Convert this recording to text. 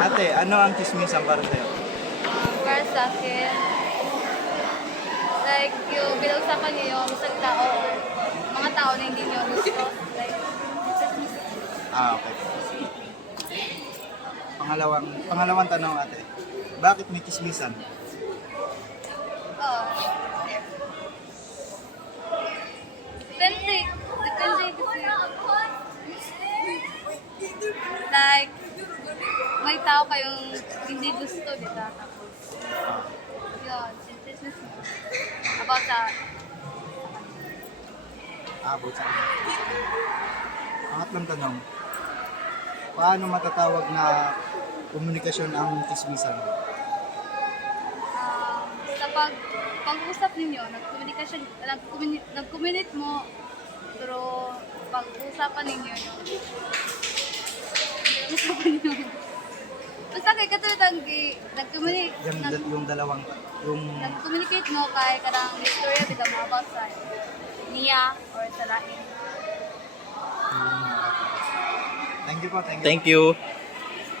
Ate, ano ang chismisan para sa'yo? Para sa akin, like, yung pinag-usapan niyo yung isang tao or mga tao na hindi niyo gusto. Like, Okay. Pangalawang tanong, ate. Bakit may chismisan? oh. Depende. Depende kasi. Like, may tao kayong hindi gusto, di ba? Tapos, yun, sintesis mo. About sa, Abot sa akin. Pangatlong tanong. Paano matatawag na komunikasyon ang chismisan? sa pag-usap ninyo, nag-communicate mo, pero pag-usapan ninyo, basta kay katulad ang Yung dalawang, yung... nag-communicate mo kay kadang istorya bitaw mo about sa niya or sa lain. Thank you po, thank you. Thank you.